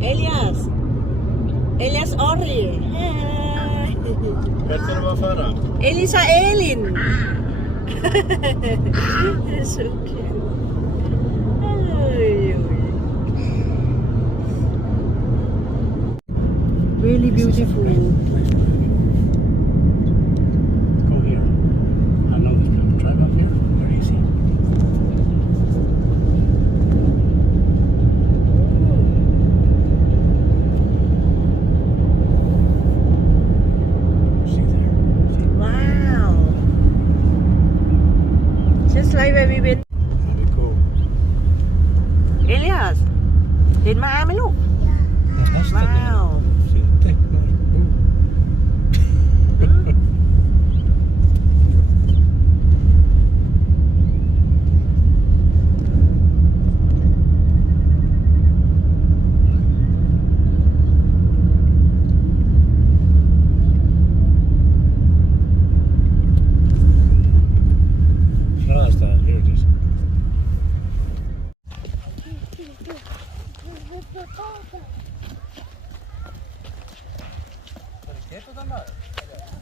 Elias. Elias Ori. Elisa Elin. so cute. Really beautiful.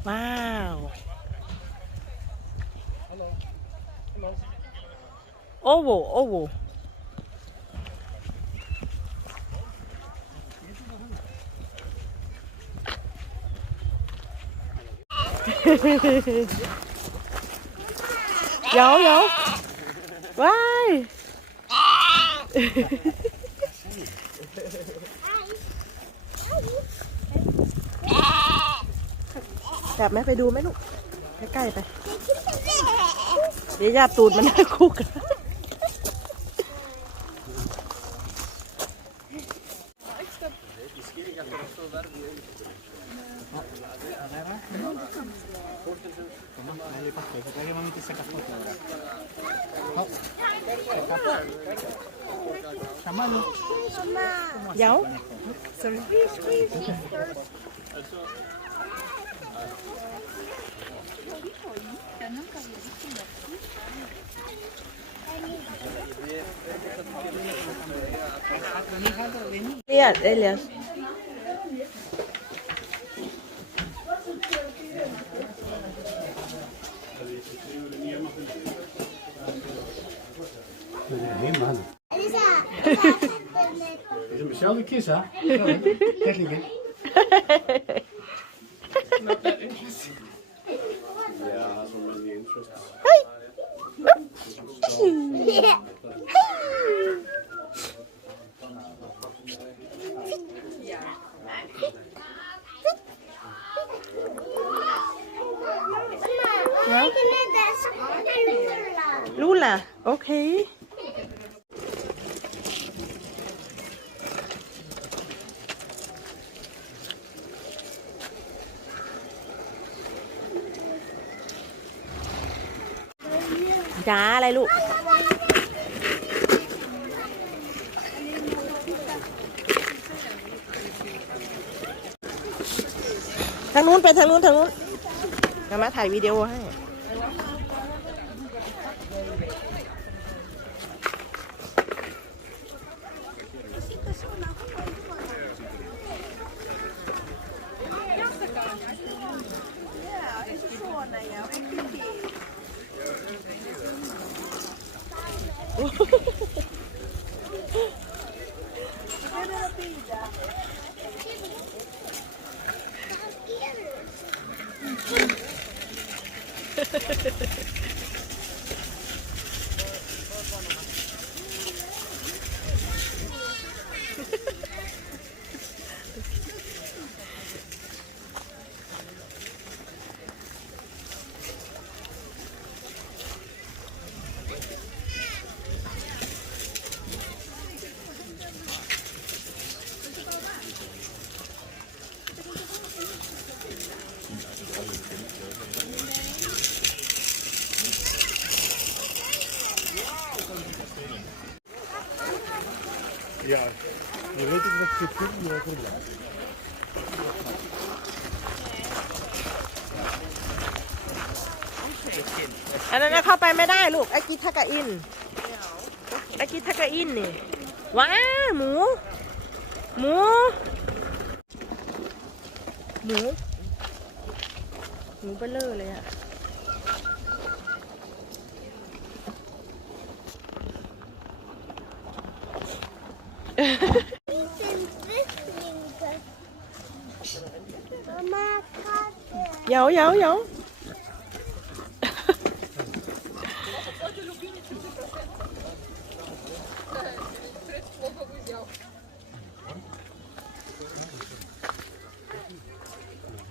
Wow. Hello. Hello. Oval, oval. dỗ dỗ quay กลับไหมไปดูไหมลูกใกล้ๆไป เดี๋ยวญาติตูดมันน่าคุกเดี๋ยวเ Elias, Elias. Elisa. Is het mezelf een kis, hè? Technieken. Ja. Lula, ok. Dạ, อะไรลูกทางนู้นไปทางนู้นทางนู้นเดี๋ยวมาถ่ายวิดีโอให้ je weet niet wat je kunt meer voor laat. อันนั้นนะเข้าไปไม่ได้ลูกไอกิทากาอินไอกิทากาอินนี่ว้าหมู หมู หมู หมูเบลเลอร์เลยอะ Mama katten. เหยาเหยาเหยา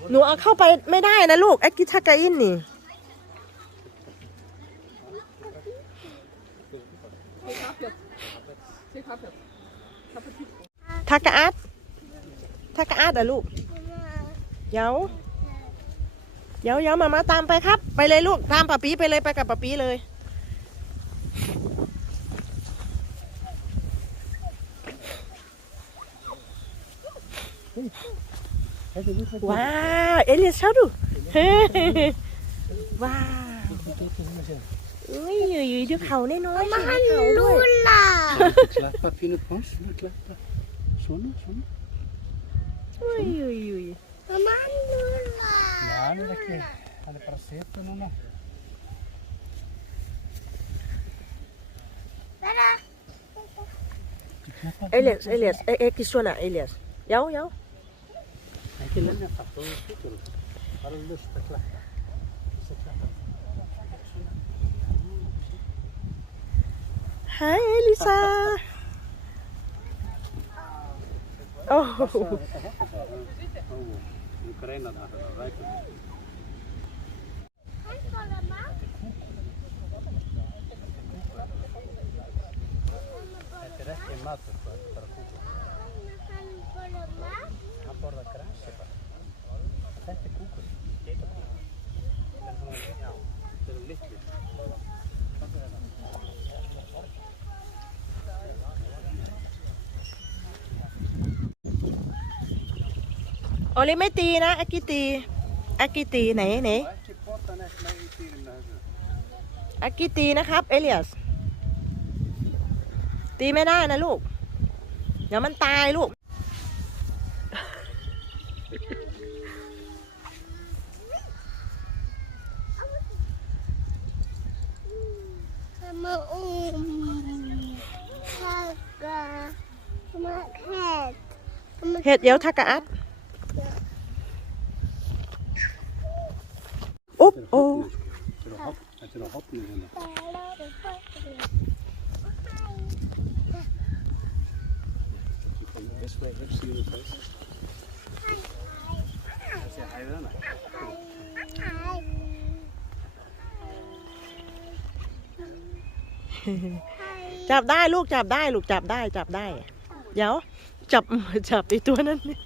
หนูเอาเข้าไปไม่ได้นะลูกแอคกิทากาอินนี่ ทากาอัดทากาอัดอะลูก เยาเยาเยามามาตามไปครับ ไปเลยลูกตามป้าปีไปเลยไปกับป้าปีเลย ว้าวเอลียสเช้าดูว้าวอุ้ยอยู่อยู่ดูเขาน้อยๆอยู่ดูเขาด้วย Lula. Klappa, fine pas. Klappa. Sånn, sånn. อุ้ยอุ้ยอุ้ย Mama Lula. Ja, men det er ikke Han er bare sete nå, nå. Tada. Klappa. เอยสเอยสเอเอ็กกิชวนะเอเลียสเยา ഞാനിടയ്ക്ക് അത് പ്രസവത്തിനൊന്നും Elias, Elias, é, é que suena, Elias. Yau, yau. Hi, Elisa. Oh. Україна давайте. Terrestre mate per, per Cuba. Ha por la crashe per โอลิไม่ตีนะแอคกิตีแอคกิตีไหนไหน Og ekki bota neitt með í dýrinu þessu. แอคกิตีนะครับ เอเลียส ตีไม่ได้นะลูก เดี๋ยวมันตายลูก Mama um. Kaka. Mama cat. Mama เห็ดเดี๋ยวทักกะอัด hæðana. Hi. จับได้ลูกจับได้ลูกจับได้จับได้ เดี๋ยวจับจับไอตัวนั้นนี่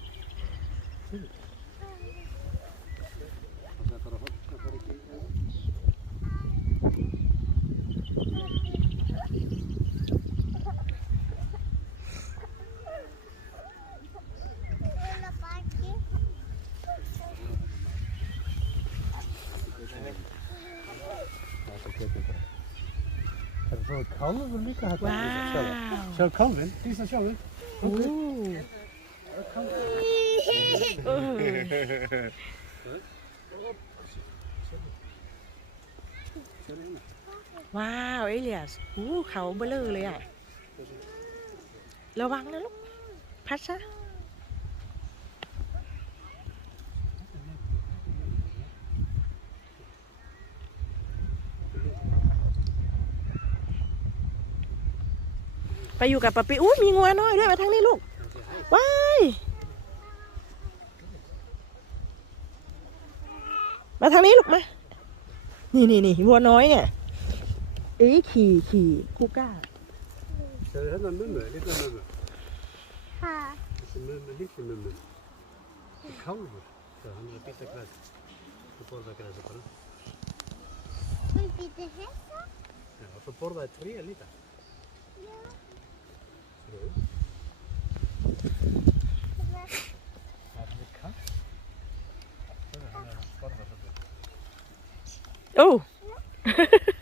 Það er svo kálfur líka þetta. Vá. Sjá kálfin, Dísa sjáðu. โอ้ Sérðu hérna? ว้าวเอเลียสอู้เขาเบลอเลยอะ ระวังนะลูก พัดซะ ไปอยู่กับปะปีอู้มีงัวน้อยด้วยมาทางนี้ลูกว้ายมาทางนี้ลูกมา นี่นี่นี่วัวน้อยเนี่ยเอ้ยขี่ขี่คูก้า Sérðu hérna Oh!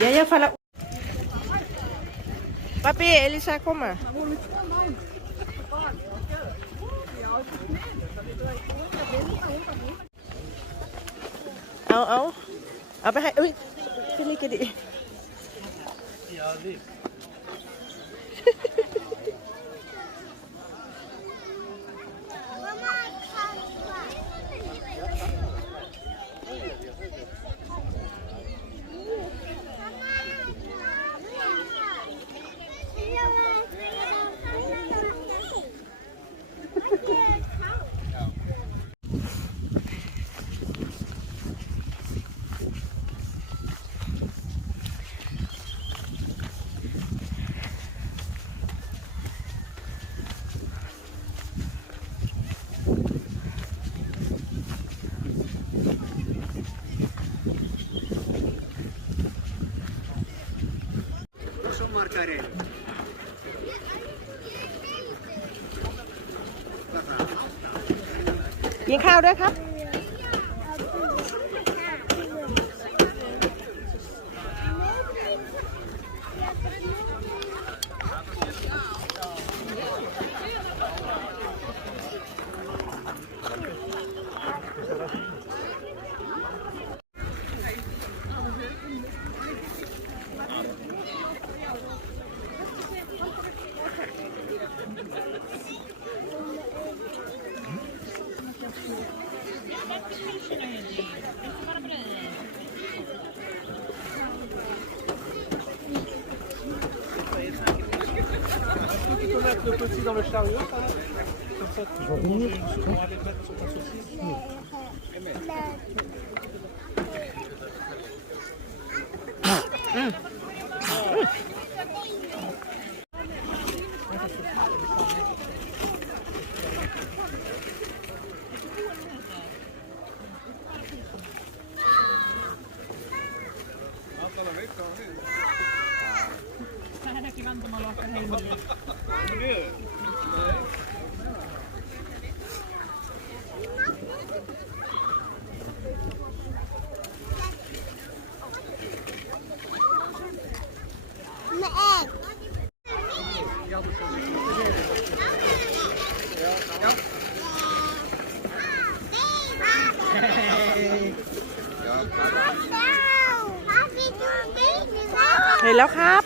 Yaya fala... Papi, ele sai comer. É. Au, au. Aber halt... Ui, finde ich die. Ja. กินข้าวด้วยครับ Tu peux mettre le petit dans le chariot, ça va Comme ça, tu manger pourras les mettre sur ta saucisse. Med เห็นแล้วครับ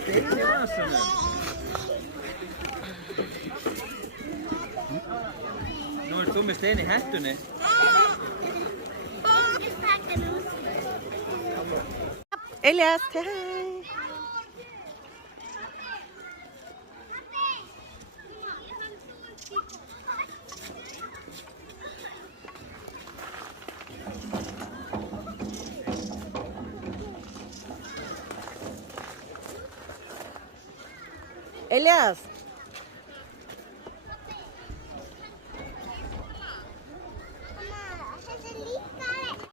Nú ert þú með stein í hettunni. Elias, say ovelhas